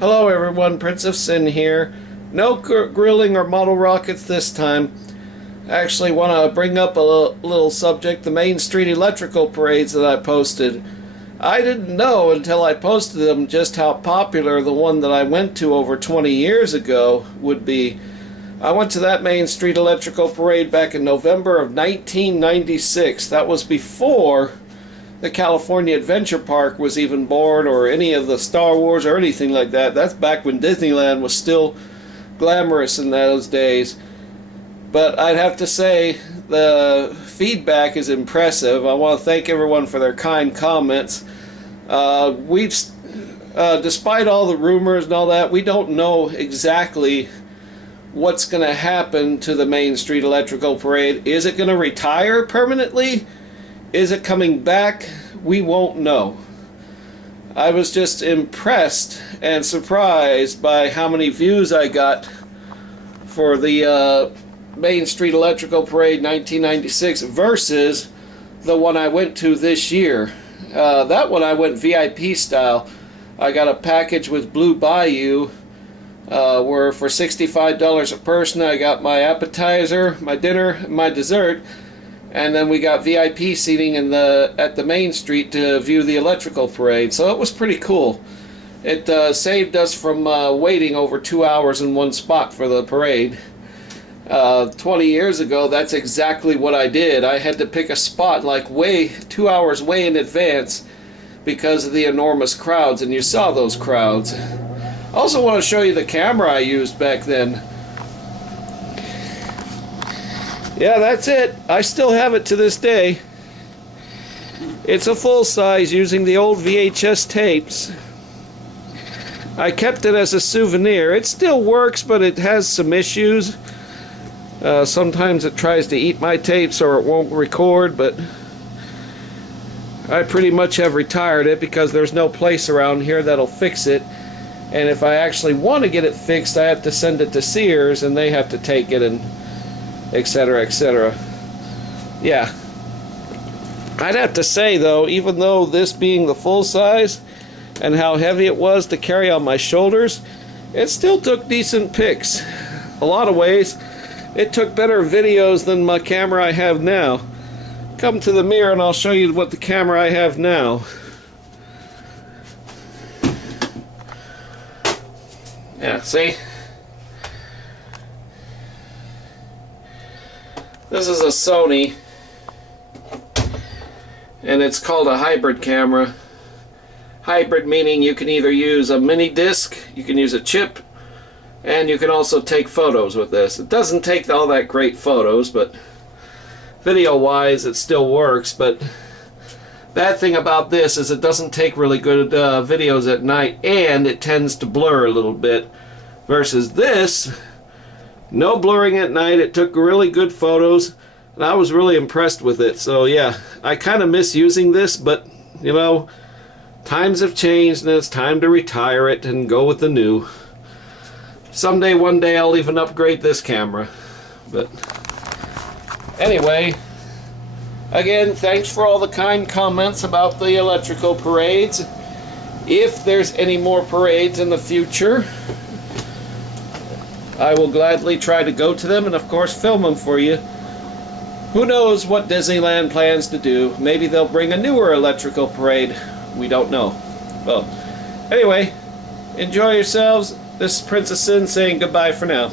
Hello everyone, Prince of Sin here. No grilling or model rockets this time. I actually want to bring up a little subject, the Main Street electrical parades that I posted. I didn't know until I posted them just how popular the one that I went to over 20 years ago would be. I went to that Main Street electrical parade back in November of 1996. That was before the California Adventure Park was even born, or any of the Star Wars or anything like that. That's back when Disneyland was still glamorous in those days. But I'd have to say the feedback is impressive. I want to thank everyone for their kind comments. Despite all the rumors and all that, we don't know exactly what's going to happen to the Main Street electrical parade. Is it going to retire permanently? Is it coming back? We won't know. I was just impressed and surprised by how many views I got for the Main Street electrical parade 1996 versus the one I went to this year. That one I went VIP style. I got a package with Blue Bayou where for $65 a person I got my appetizer, my dinner, my dessert. And then we got VIP seating at the Main Street to view the electrical parade. So it was pretty cool. It saved us from waiting over 2 hours in one spot for the parade. 20 years ago, that's exactly what I did. I had to pick a spot like 2 hours way in advance because of the enormous crowds, and you saw those crowds. I also want to show you the camera I used back then. Yeah, that's it. I still have it to this day. It's a full size using the old VHS tapes. I kept it as a souvenir. It still works, but it has some issues. Sometimes it tries to eat my tapes or it won't record, but I pretty much have retired it because there's no place around here that'll fix it. And if I actually want to get it fixed, I have to send it to Sears and they have to take it and etc., etc. Yeah. I'd have to say though, even though this being the full size and how heavy it was to carry on my shoulders, it still took decent pics. A lot of ways, it took better videos than my camera I have now. Come to the mirror and I'll show you what the camera I have now. Yeah, see? This is a Sony, and it's called a hybrid camera. Hybrid meaning you can either use a mini disc, you can use a chip, and you can also take photos with this. It doesn't take all that great photos, but video-wise it still works. But bad thing about this is it doesn't take really good videos at night, and it tends to blur a little bit. Versus this, no blurring at night. It took really good photos, and I was really impressed with it. So yeah, I kind of miss using this, but you know, times have changed and it's time to retire it and go with the new. Someday, one day, I'll even upgrade this camera. But anyway, again, thanks for all the kind comments about the electrical parades. If there's any more parades in the future, I will gladly try to go to them and of course film them for you. Who knows what Disneyland plans to do? Maybe they'll bring a newer electrical parade. We don't know. Well, anyway, enjoy yourselves. This is Prince of Sin saying goodbye for now.